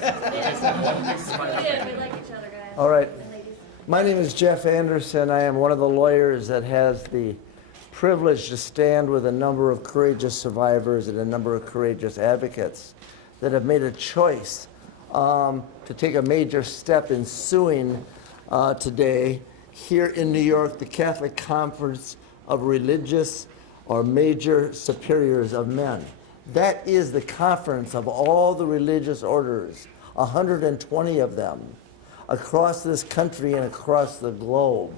Yeah, we like each other, guys. All right. And ladies. My name is Jeff Anderson. I am one of the lawyers that has the privilege to stand with a number of courageous survivors and a number of courageous advocates that have made a choice to take a major step in suing today here in New York, the Catholic Conference of Religious or Major Superiors of Men. That is the conference of all the religious orders, 120 of them, across this country and across the globe,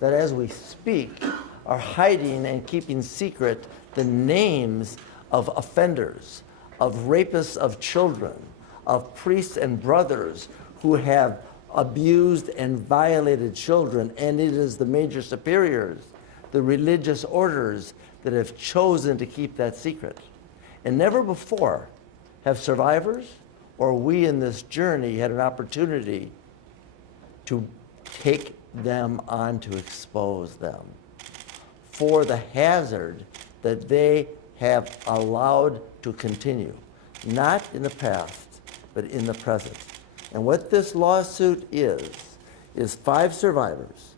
that as we speak are hiding and keeping secret the names of offenders, of rapists of children, of priests and brothers who have abused and violated children. And it is the major superiors, the religious orders, that have chosen to keep that secret. And never before have survivors or we in this journey had an opportunity to take them on to expose them for the hazard that they have allowed to continue, not in the past, but in the present. And what this lawsuit is 5 survivors,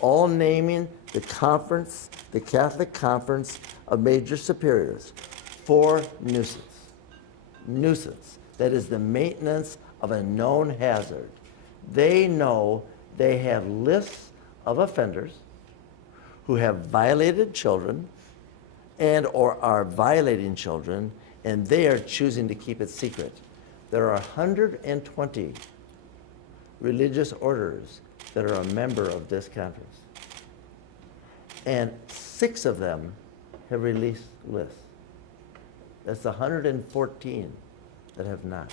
all naming the conference, the Catholic Conference of Major Superiors, for nuisance. Nuisance, that is the maintenance of a known hazard. They know they have lists of offenders who have violated children and or are violating children, and they are choosing to keep it secret. There are 120 religious orders that are a member of this conference. And 6 of them have released lists. That's 114 that have not.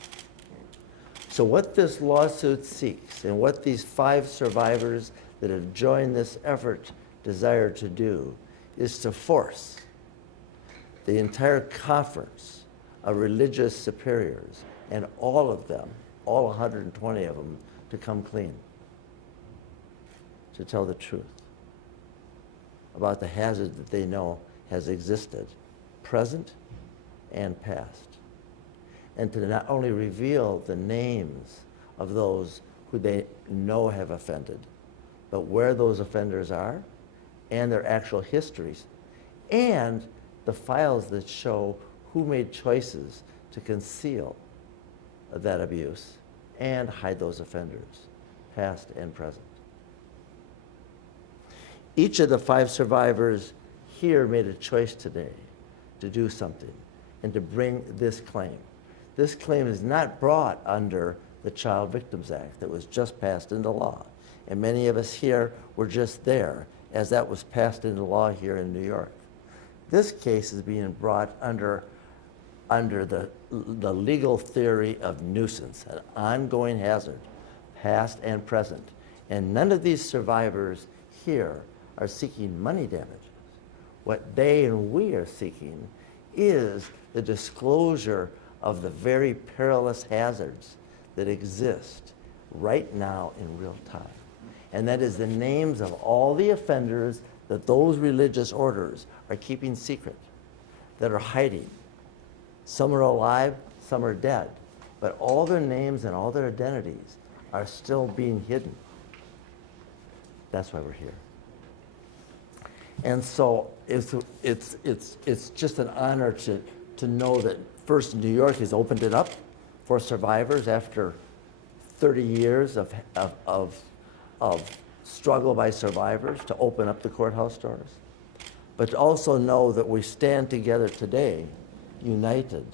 So what this lawsuit seeks and what these 5 survivors that have joined this effort desire to do is to force the entire conference of religious superiors and all of them, all 120 of them, to come clean, to tell the truth about the hazard that they know has existed, present and past, and to not only reveal the names of those who they know have offended, but where those offenders are and their actual histories, and the files that show who made choices to conceal that abuse and hide those offenders, past and present. Each of the 5 survivors here made a choice today to do something and to bring this claim. This claim is not brought under the Child Victims Act that was just passed into law. And many of us here were just there as that was passed into law here in New York. This case is being brought under the legal theory of nuisance, an ongoing hazard, past and present. And none of these survivors here are seeking money damages. What they and we are seeking is the disclosure of the very perilous hazards that exist right now in real time. And that is the names of all the offenders that those religious orders are keeping secret, that are hiding. Some are alive, some are dead, but all their names and all their identities are still being hidden. That's why we're here. And so it's just an honor to know that first New York has opened it up for survivors after 30 years of struggle by survivors to open up the courthouse doors. But to also know that we stand together today, united,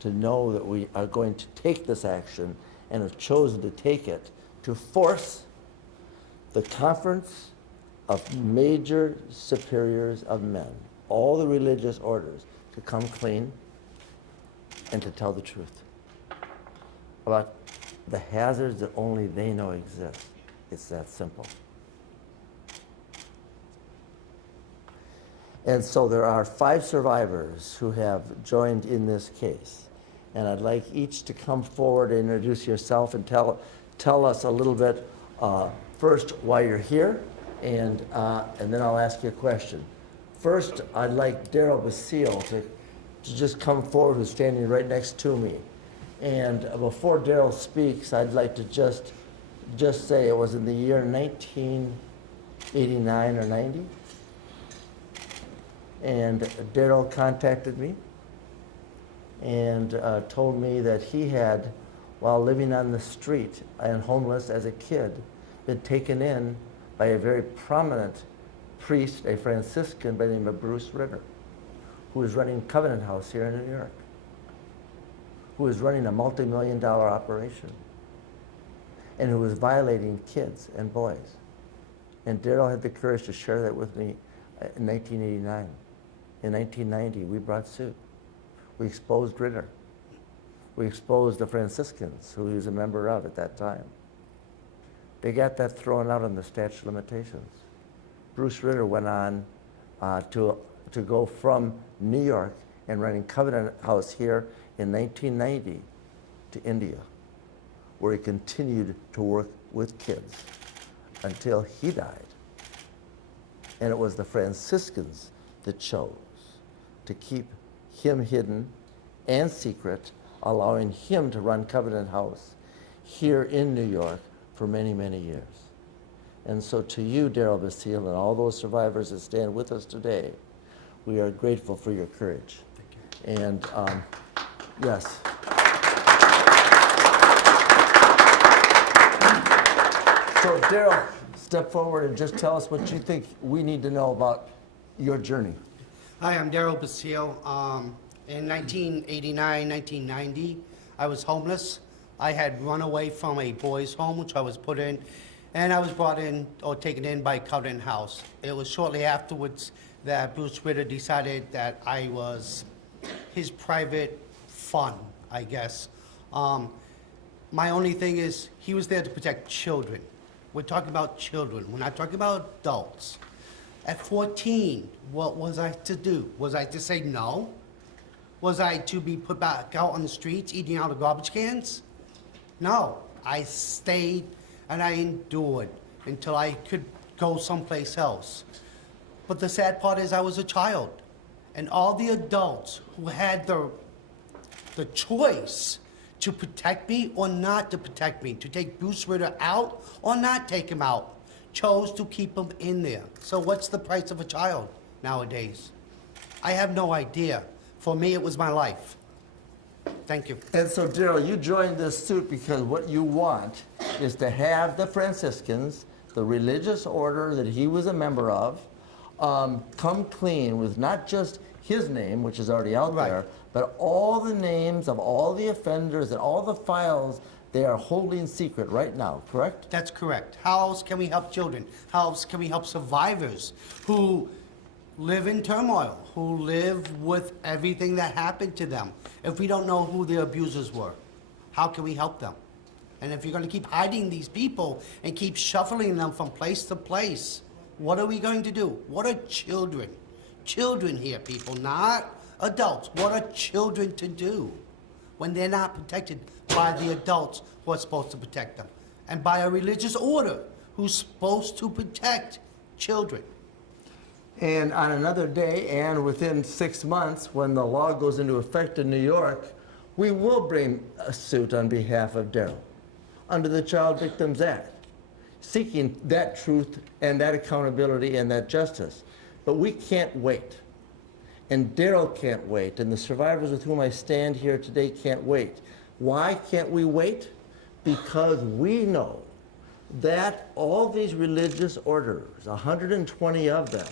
to know that we are going to take this action and have chosen to take it to force the Conference of Major Superiors of Men, all the religious orders, to come clean and to tell the truth about the hazards that only they know exist. It's that simple. And so there are 5 survivors who have joined in this case. And I'd like each to come forward and introduce yourself and tell us a little bit first why you're here, and then I'll ask you a question. First, I'd like Darryl Bassile to just come forward, who's standing right next to me. And before Darryl speaks, I'd like to just say it was in the year 1989 or 90. And Darryl contacted me and told me that he had, while living on the street and homeless as a kid, been taken in by a very prominent priest, a Franciscan by the name of Bruce Ritter, who was running Covenant House here in New York, who was running a multi-million-dollar operation, and who was violating kids and boys. And Darryl had the courage to share that with me in 1989. In 1990, we brought suit. We exposed Ritter. We exposed the Franciscans, who he was a member of at that time. They got that thrown out on the statute of limitations. Bruce Ritter went on to go from New York and running Covenant House here in 1990 to India, where he continued to work with kids until he died. And it was the Franciscans that chose to keep him hidden and secret, allowing him to run Covenant House here in New York for many, many years. And so to you, Darryl Bassile, and all those survivors that stand with us today, we are grateful for your courage. Thank you. And yes. So Darryl, step forward and just tell us what you think we need to know about your journey. Hi, I'm Darryl Bassile. In 1989, 1990, I was homeless. I had run away from a boys' home, which I was put in, and I was brought in or taken in by Covenant House. It was shortly afterwards that Bruce Ritter decided that I was his private fun, I guess. My only thing is, he was there to protect children. We're talking about children. We're not talking about adults. At 14, what was I to do? Was I to say no? Was I to be put back out on the streets eating out of garbage cans? No, I stayed and I endured until I could go someplace else. But the sad part is I was a child, and all the adults who had the choice to protect me or not to protect me, to take Bruce Ritter out or not take him out, chose to keep him in there. So what's the price of a child nowadays? I have no idea. For me, it was my life. Thank you. And so, Darryl, you joined this suit because what you want is to have the Franciscans, the religious order that he was a member of, come clean with not just his name, which is already out Right. there, but all the names of all the offenders and all the files they are holding secret right now, correct? That's correct. How else can we help children? How else can we help survivors who live in turmoil, who live with everything that happened to them? If we don't know who their abusers were, how can we help them? And if you're going to keep hiding these people and keep shuffling them from place to place, what are we going to do? What are children? Children here, people, not adults. What are children to do when they're not protected by the adults who are supposed to protect them, and by a religious order who's supposed to protect children? And on another day, and within 6 months, when the law goes into effect in New York, we will bring a suit on behalf of Darryl under the Child Victims Act, seeking that truth and that accountability and that justice. But we can't wait. And Darryl can't wait, and the survivors with whom I stand here today can't wait. Why can't we wait? Because we know that all these religious orders, 120 of them,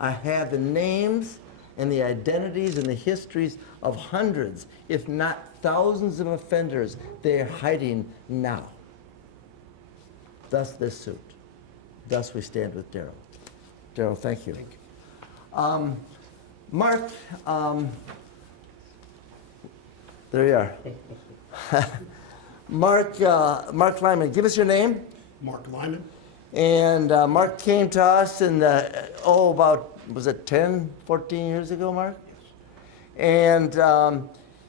I have the names and the identities and the histories of hundreds, if not thousands of offenders they are hiding now. Thus this suit. Thus we stand with Darryl. Darryl, thank you. Thank you. Mark, there you are. Mark Lyman, give us your name. Mark Lyman. And Mark came to us in the, about, was it 10, 14 years ago, Mark? And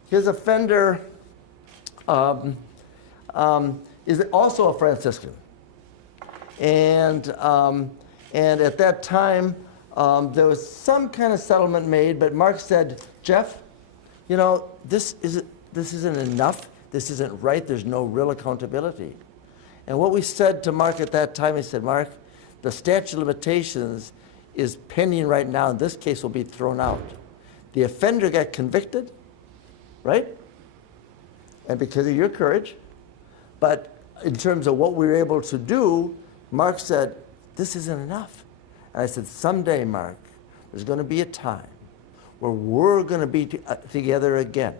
his offender is also a Franciscan. And at that time, there was some kind of settlement made, but Mark said, Jeff, you know, this isn't enough. this isn't right, there's no real accountability. And what we said to Mark at that time, he said, Mark, the statute of limitations is pending right now, and this case will be thrown out. The offender got convicted, right? And because of your courage. But in terms of what we were able to do, Mark said, this isn't enough. And I said, someday, Mark, there's going to be a time where we're going to be together again.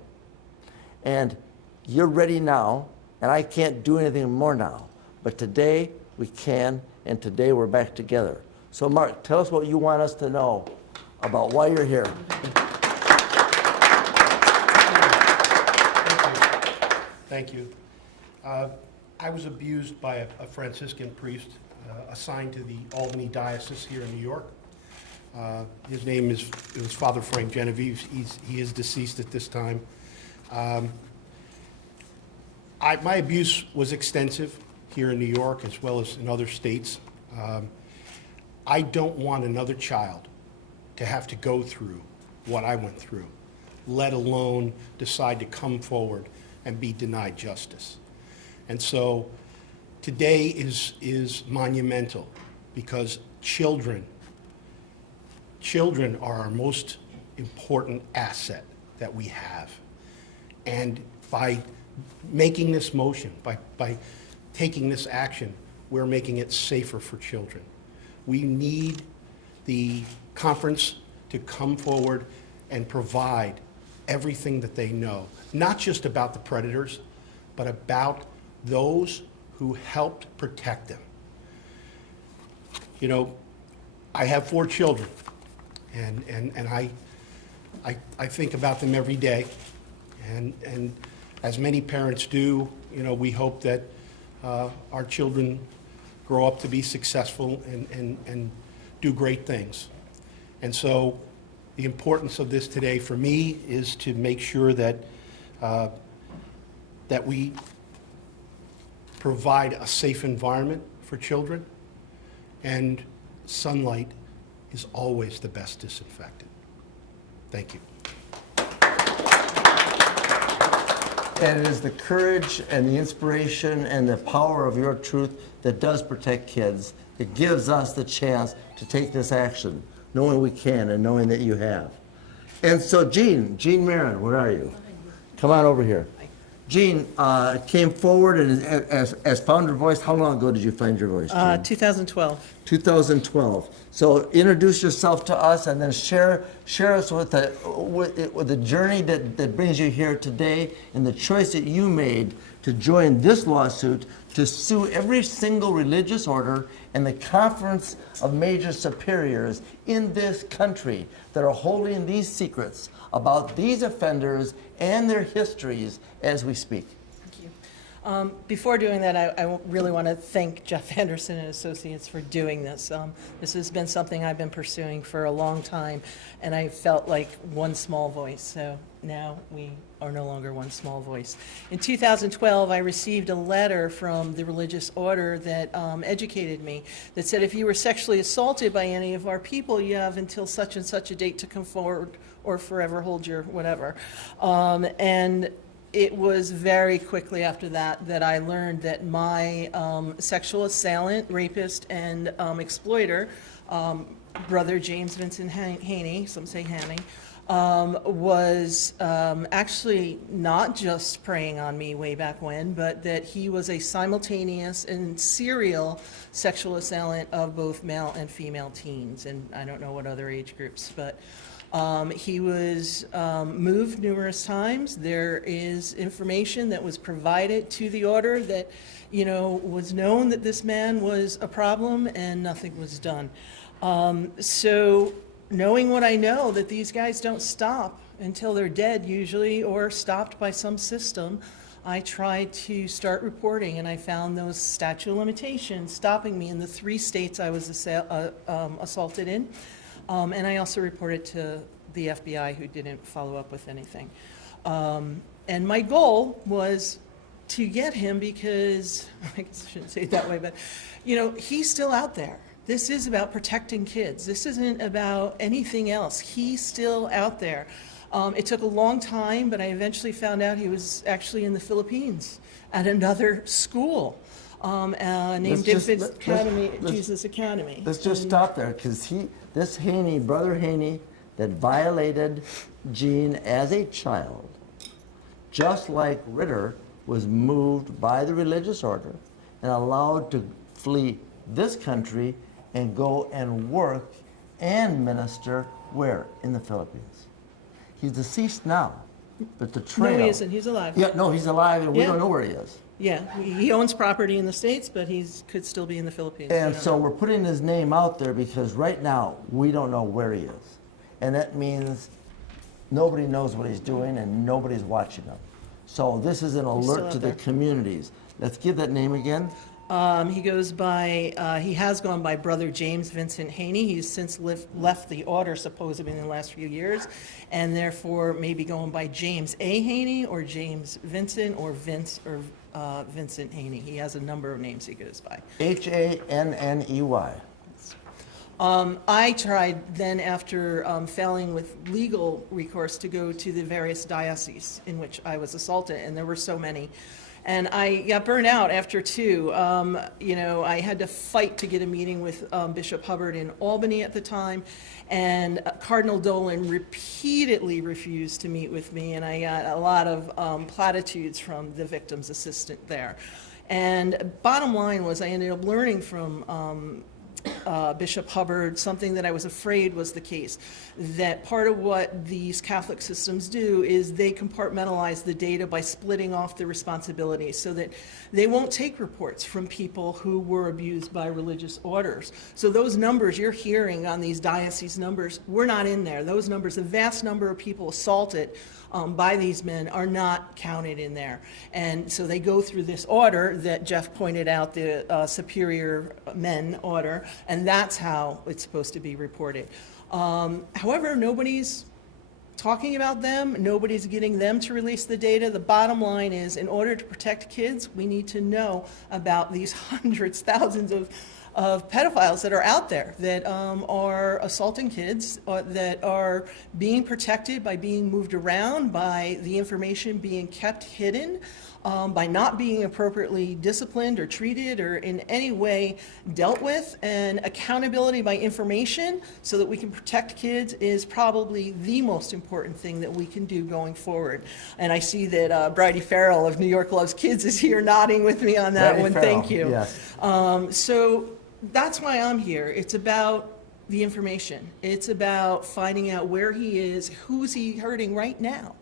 And you're ready now, and I can't do anything more now. But today, we can, and today we're back together. So, Mark, tell us what you want us to know about why you're here. Thank you. I was abused by a Franciscan priest assigned to the Albany Diocese here in New York. His name is Father Frank Genevieve. He is deceased at this time. My abuse was extensive here in New York as well as in other states. I don't want another child to have to go through what I went through, let alone decide to come forward and be denied justice. And so today is monumental because children are our most important asset that we have. And by making this motion, by taking this action, we're making it safer for children. We need the conference to come forward and provide everything that they know, not just about the predators, but about those who helped protect them. You know, I have 4 children, and I think about them every day, and as many parents do, you know, we hope that our children grow up to be successful and do great things. And so the importance of this today for me is to make sure that that we provide a safe environment for children, and sunlight is always the best disinfectant. Thank you. And it is the courage and the inspiration and the power of your truth that does protect kids. It gives us the chance to take this action, knowing we can and knowing that you have. And so Jeanne Marron, where are you? Come on over here. Jeanne came forward and as found her voice. How long ago did you find your voice, Jeanne? 2012. 2012. So introduce yourself to us and then share us with the journey that brings you here today and the choice that you made to join this lawsuit to sue every single religious order and the Conference of Major Superiors in this country that are holding these secrets about these offenders and their histories as we speak. Thank you. Before doing that, I really want to thank Jeff Anderson and Associates for doing this. This has been something I've been pursuing for a long time, and I felt like one small voice. So now we are no longer one small voice. In 2012, I received a letter from the religious order that educated me, that said if you were sexually assaulted by any of our people, you have until such and such a date to come forward or forever hold your whatever. And it was very quickly after that I learned that my sexual assailant, rapist, and exploiter, brother James Vincent Haney, some say Haney, was actually not just preying on me way back when, but that he was a simultaneous and serial sexual assailant of both male and female teens, and I don't know what other age groups, but he was moved numerous times. There is information that was provided to the order that, you know, was known that this man was a problem and nothing was done. So knowing what I know, that these guys don't stop until they're dead usually or stopped by some system, I tried to start reporting, and I found those statute of limitations stopping me in the 3 states I was assaulted in. And I also reported to the FBI, who didn't follow up with anything. And my goal was to get him because, I guess I shouldn't say it that way, but, you know, he's still out there. This is about protecting kids. This isn't about anything else. He's still out there. It took a long time, but I eventually found out he was actually in the Philippines at another school named Jesus Academy. Let's just stop there, because this Haney, Brother Haney, that violated Jeanne as a child, just like Ritter, was moved by the religious order and allowed to flee this country and go and work and minister where? In the Philippines. He's deceased now, but the trail... No, he isn't. He's alive. Yeah, no, he's alive, and we Yeah. don't know where he is. Yeah, he owns property in the States, but he could still be in the Philippines. And Yeah. so we're putting his name out there because right now, we don't know where he is. And that means nobody knows what he's doing and nobody's watching him. So this is an He's still alert out to the there. communities. Let's give that name again. He goes by, he has gone by Brother James Vincent Haney. He's since left the order supposedly in the last few years, and therefore maybe going by James A. Haney or James Vincent or Vince or Vincent Haney. He has a number of names he goes by. Haney. I tried then, after failing with legal recourse, to go to the various dioceses in which I was assaulted, and there were so many. And I got burned out after two. I had to fight to get a meeting with Bishop Hubbard in Albany at the time, and Cardinal Dolan repeatedly refused to meet with me, and I got a lot of platitudes from the victim's assistant there. And bottom line was, I ended up learning from Bishop Hubbard something that I was afraid was the case, that part of what these Catholic systems do is they compartmentalize the data by splitting off the responsibility so that they won't take reports from people who were abused by religious orders. So those numbers you're hearing on these diocese numbers, we're not in there. Those numbers, the vast number of people assaulted by these men are not counted in there. And so they go through this order that Jeff pointed out, the superior men order, and that's how it's supposed to be reported. However, nobody's talking about them. Nobody's getting them to release the data. The bottom line is, in order to protect kids, we need to know about these hundreds, thousands of pedophiles that are out there that are assaulting kids, that are being protected by being moved around, by the information being kept hidden, by not being appropriately disciplined or treated or in any way dealt with. And accountability by information so that we can protect kids is probably the most important thing that we can do going forward. And I see that Bridie Farrell of New York Loves Kids is here nodding with me on that one. Thank you. Yes. So that's why I'm here. It's about the information. It's about finding out where he is, who's he hurting right now,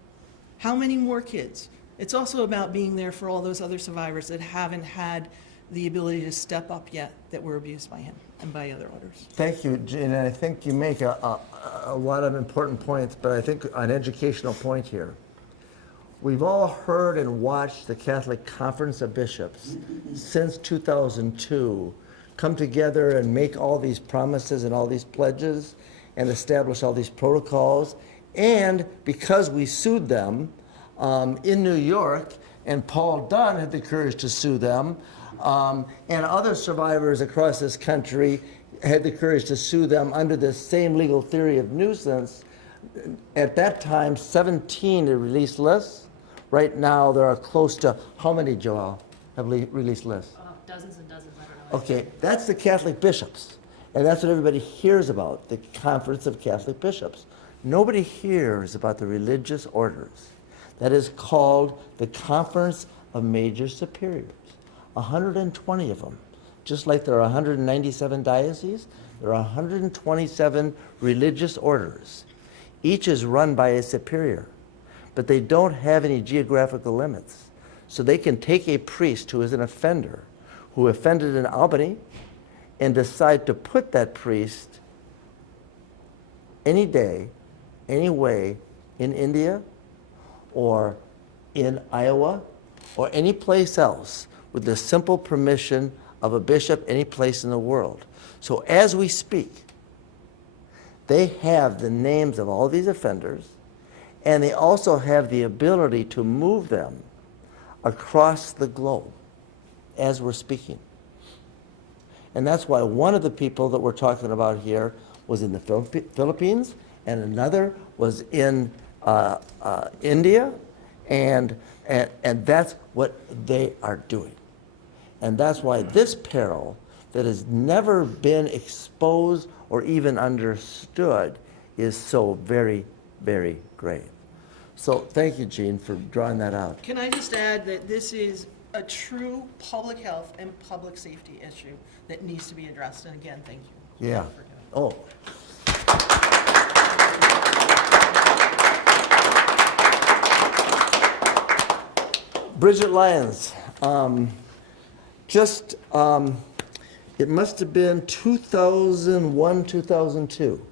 how many more kids. It's also about being there for all those other survivors that haven't had the ability to step up yet, that were abused by him and by other orders. Thank you, Jeanne. And I think you make a lot of important points, but I think an educational point here. We've all heard and watched the Catholic Conference of Bishops since 2002 come together and make all these promises and all these pledges and establish all these protocols. And because we sued them in New York, and Paul Dunn had the courage to sue them, and other survivors across this country had the courage to sue them under this same legal theory of nuisance. At that time, 17 had released lists. Right now, there are close to, how many, Joelle, have released lists? Dozens and dozens, I don't know. Okay, that's the Catholic bishops. And that's what everybody hears about, the Conference of Catholic Bishops. Nobody hears about the religious orders. That is called the Conference of Major Superiors. 120 of them. Just like there are 197 dioceses, there are 127 religious orders. Each is run by a superior, but they don't have any geographical limits. So they can take a priest who is an offender, who offended in Albany, and decide to put that priest any day, any way, in India or in Iowa or any place else with the simple permission of a bishop any place in the world. So as we speak, they have the names of all these offenders, and they also have the ability to move them across the globe as we're speaking. And that's why one of the people that we're talking about here was in the Philippines, and another was in India, and that's what they are doing. And that's why this peril that has never been exposed or even understood is so very, very grave. So thank you, Jeanne, for drawing that out. Can I just add that this is a true public health and public safety issue that needs to be addressed, and again, thank you. Yeah. for doing it. Oh. Bridget Lyons, it must have been 2001, 2002,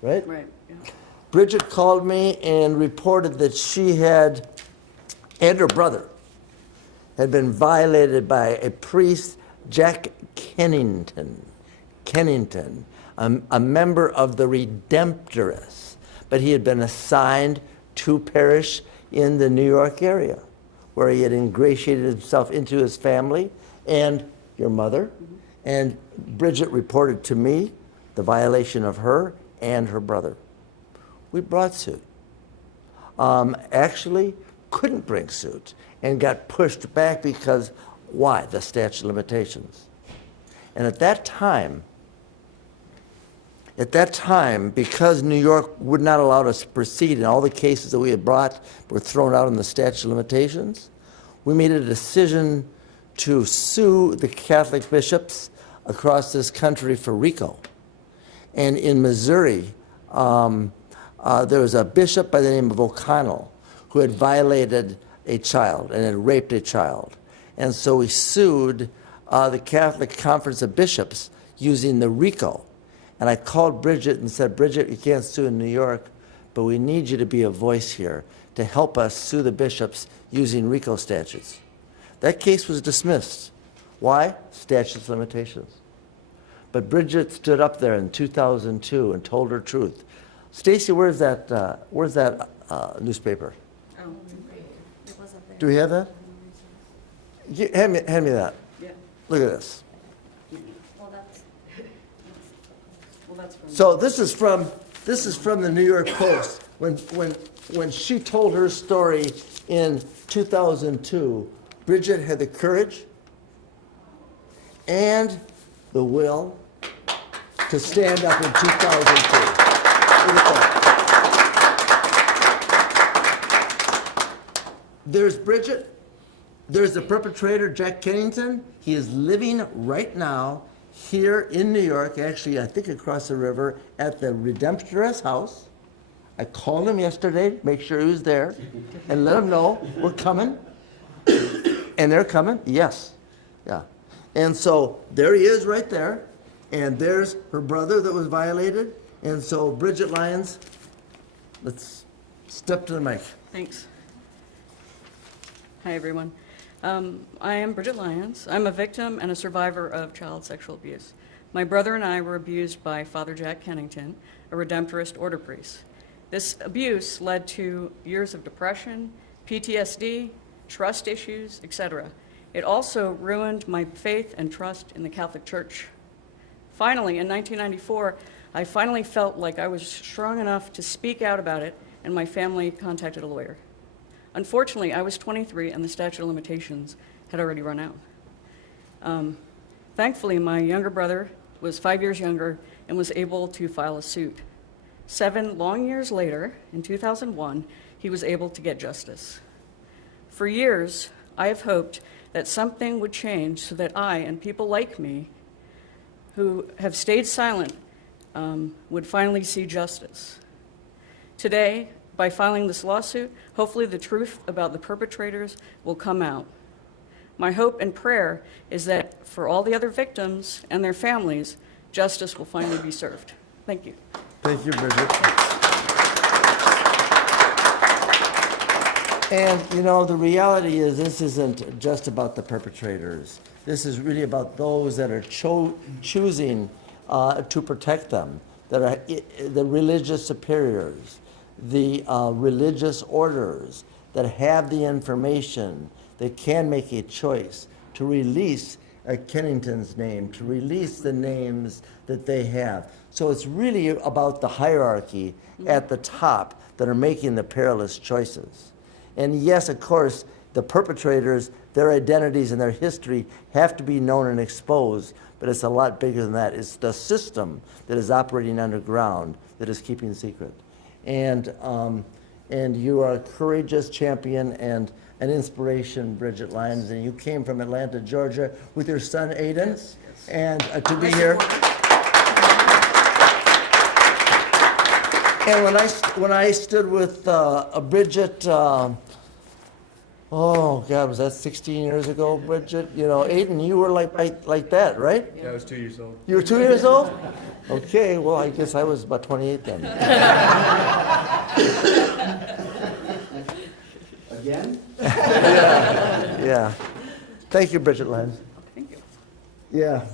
right? Right, yeah. Bridget called me and reported that she and her brother had been violated by a priest, Jack Kennington, a member of the Redemptorists, but he had been assigned to parish in the New York area, where he had ingratiated himself into his family and your mother. Mm-hmm. And Bridget reported to me the violation of her and her brother. We brought suit. Actually, couldn't bring suit and got pushed back because, why? The statute of limitations. And at that time, because New York would not allow us to proceed and all the cases that we had brought were thrown out on the statute of limitations, we made a decision to sue the Catholic bishops across this country for RICO. And in Missouri, there was a bishop by the name of O'Connell who had violated a child and had raped a child. And so we sued the Catholic Conference of Bishops using the RICO. And I called Bridget and said, Bridget, you can't sue in New York, but we need you to be a voice here to help us sue the bishops using RICO statutes. That case was dismissed. Why? Statute of limitations. But Bridget stood up there in 2002 and told her truth. Stacy, where's that newspaper? Oh, it wasn't there. Do we have that? Hand me that. Yeah. Look at this. Well, that's, Well, that's from. So this is from the New York Post. When she told her story in 2002, Bridget had the courage and the will to stand up in 2002. Look at that. There's Bridget. There's the perpetrator, Jack Kennington. He is living right now here in New York, actually, I think across the river, at the Redemptorist house. I called him yesterday to make sure he was there and let him know we're coming. And they're coming? Yes. Yeah. And so there he is right there. And there's her brother that was violated. And so Bridget Lyons, let's step to the mic. Thanks. Hi, everyone. I am Bridget Lyons. I'm a victim and a survivor of child sexual abuse. My brother and I were abused by Father Jack Kennington, a Redemptorist order priest. This abuse led to years of depression, PTSD, trust issues, etc. It also ruined my faith and trust in the Catholic Church. Finally, in 1994, I finally felt like I was strong enough to speak out about it, and my family contacted a lawyer. Unfortunately, I was 23 and the statute of limitations had already run out. Thankfully, my younger brother was 5 years younger and was able to file a suit. 7 long years later, in 2001, he was able to get justice. For years, I have hoped that something would change so that I and people like me who have stayed silent would finally see justice. Today, by filing this lawsuit, hopefully the truth about the perpetrators will come out. My hope and prayer is that for all the other victims and their families, justice will finally be served. Thank you. Thank you, Bridget. And, you know, the reality is this isn't just about the perpetrators. This is really about those that are choosing to protect them, that are the religious superiors, the religious orders that have the information that can make a choice to release Kennington's name, to release the names that they have. So it's really about the hierarchy at the top that are making the perilous choices. And yes, of course, the perpetrators, their identities and their history have to be known and exposed, but it's a lot bigger than that. It's the system that is operating underground that is keeping secret. And you are a courageous champion and an inspiration, Bridget Lyons, and you came from Atlanta, Georgia, with your son, Aiden, Yes. and to be here. And when I stood with Bridget, oh God, was that 16 years ago, Bridget? You know, Aiden, you were like that, right? Yeah, I was 2 years old. You were 2 years old? Okay, well, I guess I was about 28 then. Again? Yeah. Thank you, Bridget Lyons. Thank you. Yeah.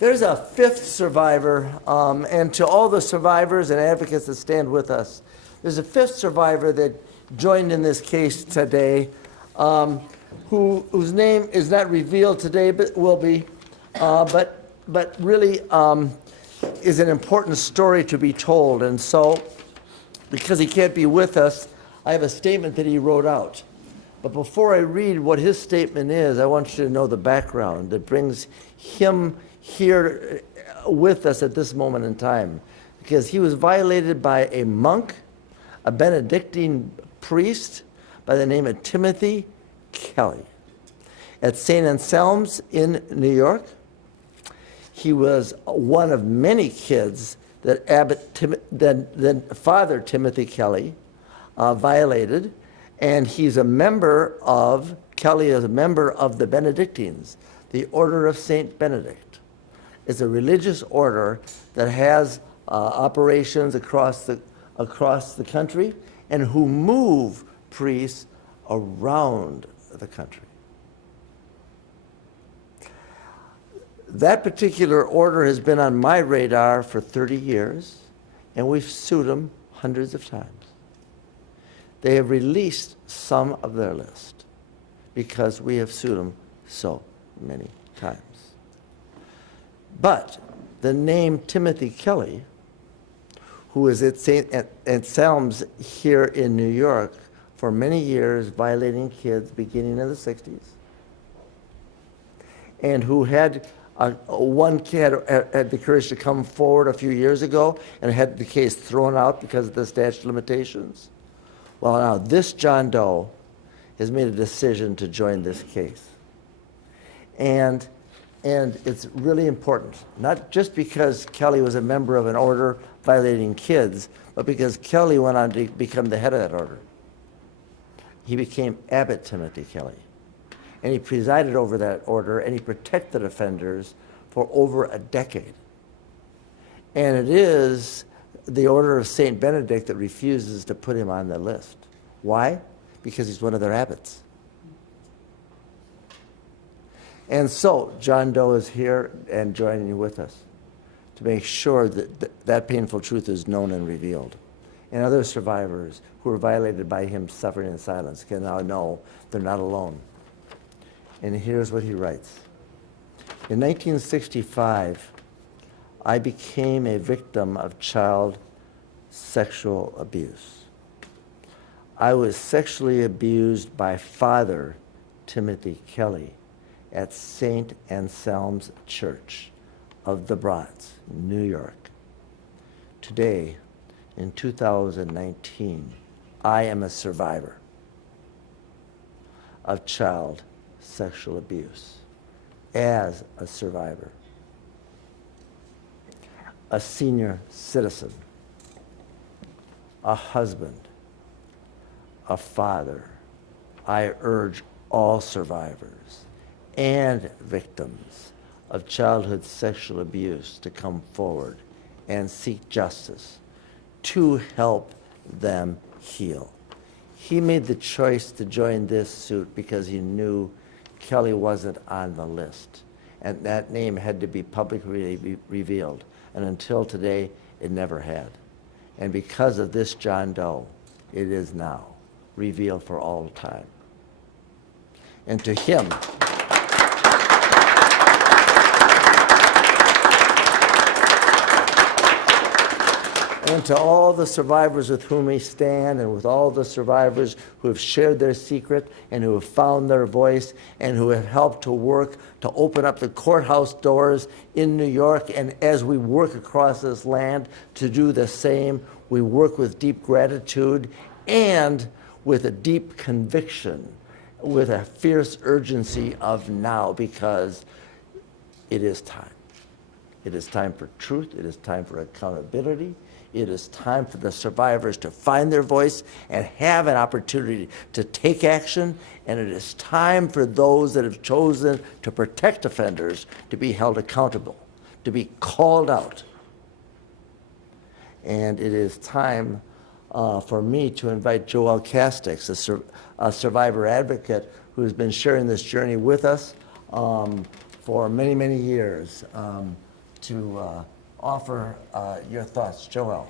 There's a fifth survivor, and to all the survivors and advocates that stand with us, there's a fifth survivor that joined in this case today, whose name is not revealed today, but will be, but really is an important story to be told. And so, because he can't be with us, I have a statement that he wrote out. But before I read what his statement is, I want you to know the background that brings him here with us at this moment in time. Because he was violated by a monk, a Benedictine priest by the name of Timothy Kelly at St. Anselm's in New York. He was one of many kids that Father Timothy Kelly violated, and he's a member of, Kelly is a member of the Benedictines, the Order of St. Benedict. It's a religious order that has operations across the country and who move priests around the country. That particular order has been on my radar for 30 years, and we've sued them hundreds of times. They have released some of their list because we have sued them so many times. But the name Timothy Kelly, who is at St. Anselm's here in New York for many years, violating kids beginning in the 60s, and who had one kid had the courage to come forward a few years ago and had the case thrown out because of the statute of limitations. Well, now this John Doe has made a decision to join this case. And it's really important, not just because Kelly was a member of an order violating kids, but because Kelly went on to become the head of that order. He became Abbot Timothy Kelly. And he presided over that order, and he protected offenders for over a decade. And it is the Order of St. Benedict that refuses to put him on the list. Why? Because he's one of their abbots. And so John Doe is here and joining you with us to make sure that that painful truth is known and revealed. And other survivors who were violated by him suffering in silence can now know they're not alone. And here's what he writes. In 1965, I became a victim of child sexual abuse. I was sexually abused by Father Timothy Kelly at St. Anselm's Church of the Bronx, New York. Today, in 2019, I am a survivor of child sexual abuse. As a survivor, a senior citizen, a husband, a father, I urge all survivors and victims of childhood sexual abuse to come forward and seek justice to help them heal. He made the choice to join this suit because he knew Kelly wasn't on the list, and that name had to be publicly revealed. And until today, it never had. And because of this John Doe, it is now revealed for all time. And to him, And to all the survivors with whom we stand, and with all the survivors who have shared their secret and who have found their voice and who have helped to work to open up the courthouse doors in New York, and as we work across this land to do the same, we work with deep gratitude and with a deep conviction, with a fierce urgency of now, because it is time. It is time for truth. It is time for accountability. It is time for the survivors to find their voice and have an opportunity to take action. And it is time for those that have chosen to protect offenders to be held accountable, to be called out. And it is time for me to invite Joelle Casteix, a survivor advocate who has been sharing this journey with us for many, many years, to offer your thoughts. Joelle.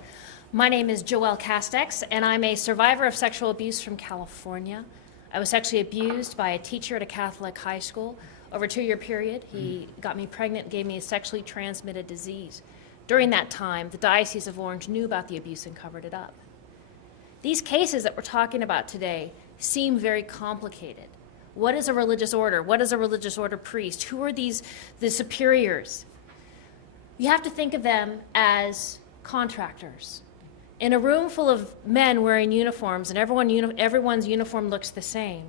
My name is Joelle Casteix, and I'm a survivor of sexual abuse from California. I was sexually abused by a teacher at a Catholic high school over a 2-year period. He got me pregnant, gave me a sexually transmitted disease. During that time, the Diocese of Orange knew about the abuse and covered it up. These cases that we're talking about today seem very complicated. What is a religious order? What is a religious order priest? Who are the superiors? You have to think of them as contractors. In a room full of men wearing uniforms and everyone's uniform looks the same,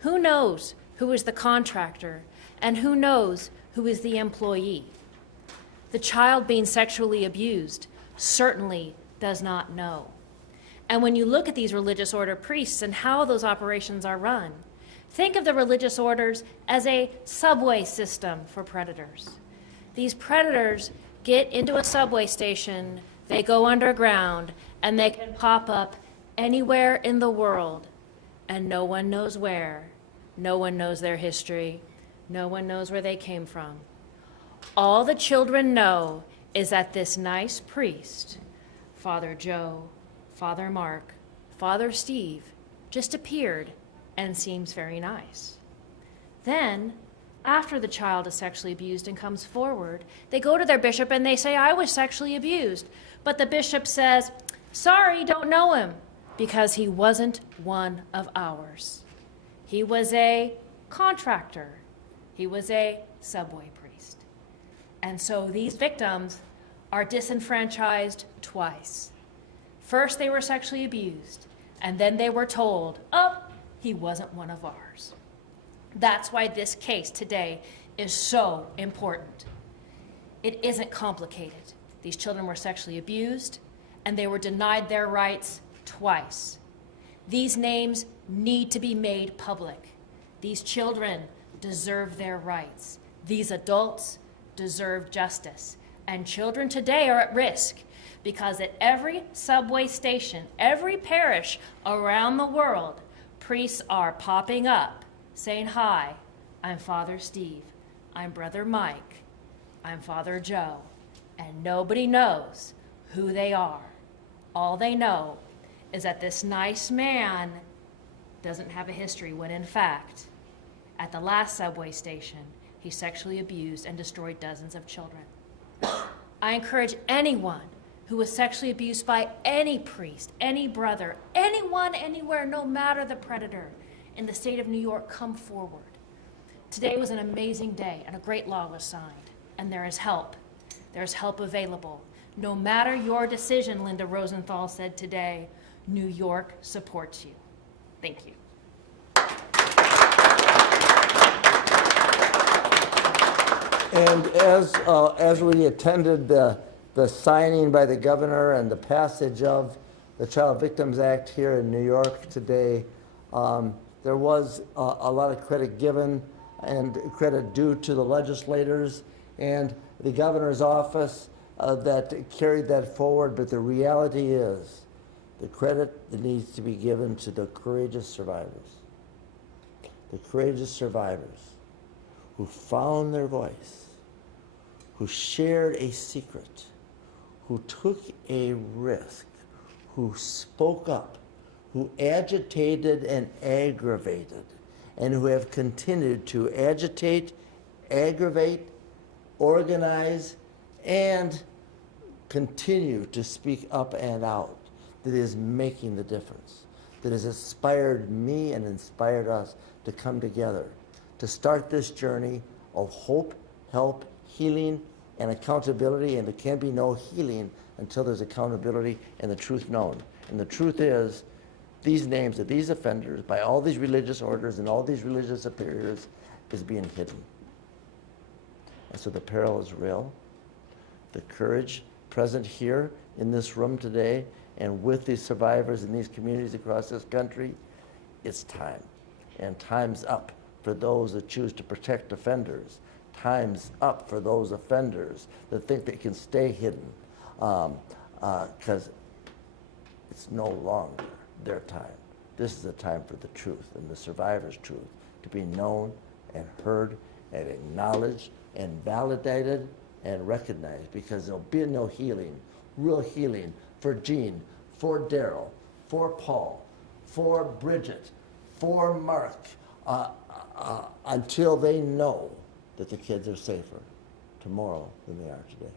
who knows who is the contractor and who knows who is the employee? The child being sexually abused certainly does not know. And when you look at these religious order priests and how those operations are run, think of the religious orders as a subway system for predators. These predators get into a subway station, they go underground, and they can pop up anywhere in the world, and no one knows where. No one knows their history. No one knows where they came from. All the children know is that this nice priest, Father Joe, Father Mark, Father Steve, just appeared and seems very nice. Then, after the child is sexually abused and comes forward, they go to their bishop and they say, I was sexually abused. But the bishop says, sorry, don't know him, because he wasn't one of ours. He was a contractor. He was a subway priest. And so these victims are disenfranchised twice. First, they were sexually abused, and then they were told, oh, he wasn't one of ours. That's why this case today is so important. It isn't complicated. These children were sexually abused, and they were denied their rights twice. These names need to be made public. These children deserve their rights. These adults deserve justice. And children today are at risk because at every subway station, every parish around the world, priests are popping up saying, hi, I'm Father Steve, I'm Brother Mike, I'm Father Joe, and nobody knows who they are. All they know is that this nice man doesn't have a history, when in fact, at the last subway station, he sexually abused and destroyed dozens of children. I encourage anyone who was sexually abused by any priest, any brother, anyone, anywhere, no matter the predator, in the state of New York, come forward. Today was an amazing day, and a great law was signed, and there is help. There's help available. No matter your decision, Linda Rosenthal said today, New York supports you. Thank you. And as we attended the signing by the governor and the passage of the Child Victims Act here in New York today, there was a lot of credit given and credit due to the legislators and the governor's office that carried that forward. But the reality is the credit that needs to be given to the courageous survivors. The courageous survivors who found their voice, who shared a secret, who took a risk, who spoke up, who agitated and aggravated, and who have continued to agitate, aggravate, organize, and continue to speak up and out that is making the difference, that has inspired me and inspired us to come together, to start this journey of hope, help, healing, and accountability. And there can be no healing until there's accountability and the truth known. And the truth is, these names of these offenders by all these religious orders and all these religious superiors is being hidden. And so the peril is real. The courage present here in this room today and with these survivors in these communities across this country, it's time. And time's up for those that choose to protect offenders. Time's up for those offenders that think they can stay hidden, because it's no longer their time. This is the time for the truth and the survivor's truth to be known and heard and acknowledged and validated and recognized, because there'll be no healing, real healing for Jeanne, for Darryl, for Paul, for Bridget, for Mark, until they know that the kids are safer tomorrow than they are today.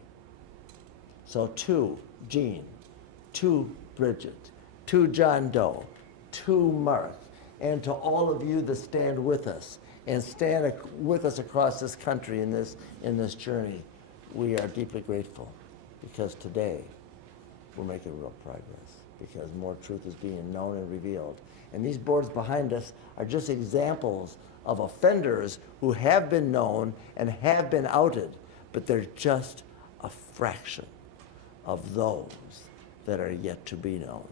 So to Jeanne, to Bridget, to John Doe, to Mark, and to all of you that stand with us and stand with us across this country in this journey, we are deeply grateful, because today we're making real progress, because more truth is being known and revealed. And these boards behind us are just examples of offenders who have been known and have been outed, but they're just a fraction of those that are yet to be known.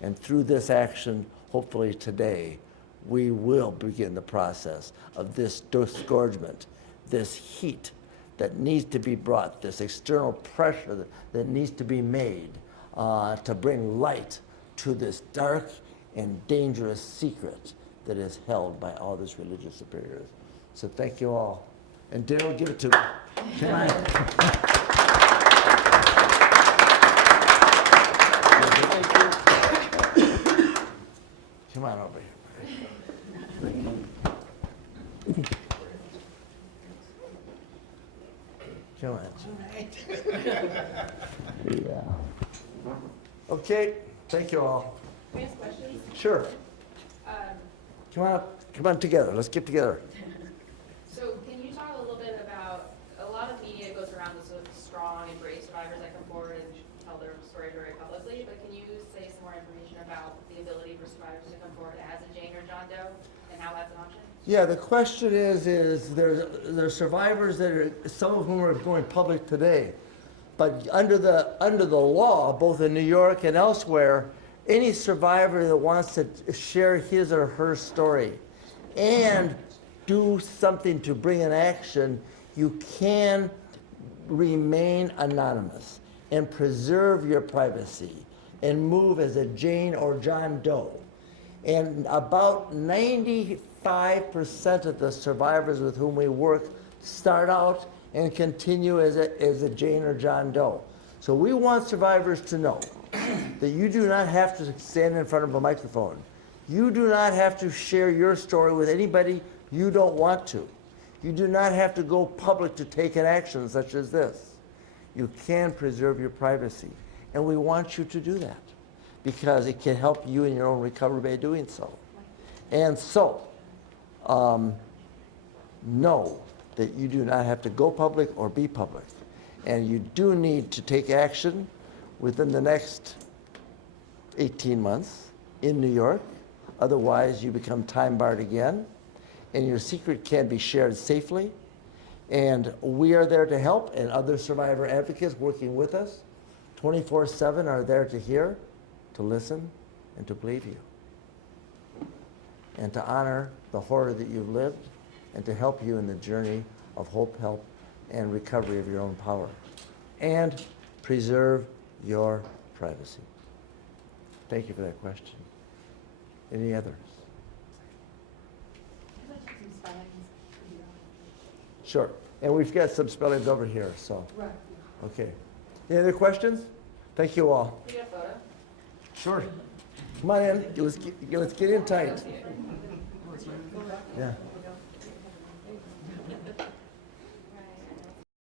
And through this action, hopefully today, we will begin the process of this disgorgement, this heat that needs to be brought, this external pressure that needs to be made to bring light to this dark and dangerous secret that is held by all these religious superiors. So thank you all. And Darryl, give it to me. Come on. Come on over here. Come on. Yeah. Okay, thank you all. Can we ask questions? Sure. Come on up, come on together, let's get together. So can you talk a little bit about, a lot of media goes around this with strong and brave survivors that come forward and tell their story very publicly, but can you say some more information about the ability for survivors to come forward as a Jane or John Doe and how that's an option? Yeah, the question is there's survivors that are, some of whom are going public today, but under the law, both in New York and elsewhere, any survivor that wants to share his or her story and do something to bring an action, you can remain anonymous and preserve your privacy and move as a Jane or John Doe. And about 95% of the survivors with whom we work start out and continue as a Jane or John Doe. So we want survivors to know that you do not have to stand in front of a microphone. You do not have to share your story with anybody you don't want to. You do not have to go public to take an action such as this. You can preserve your privacy. And we want you to do that, because it can help you in your own recovery by doing so. And so, know that you do not have to go public or be public. And you do need to take action within the next 18 months in New York. Otherwise, you become time barred again. And your secret can be shared safely. And we are there to help, and other survivor advocates working with us 24/7 are there to hear, to listen, and to believe you. And to honor the horror that you've lived, and to help you in the journey of hope, help, and recovery of your own power. And preserve your privacy. Thank you for that question. Any others? Sure. And we've got some spellings over here, so. Right. Okay. Any other questions? Thank you all. Can we get a photo? Sure. Come on in. Let's get in tight. Yeah.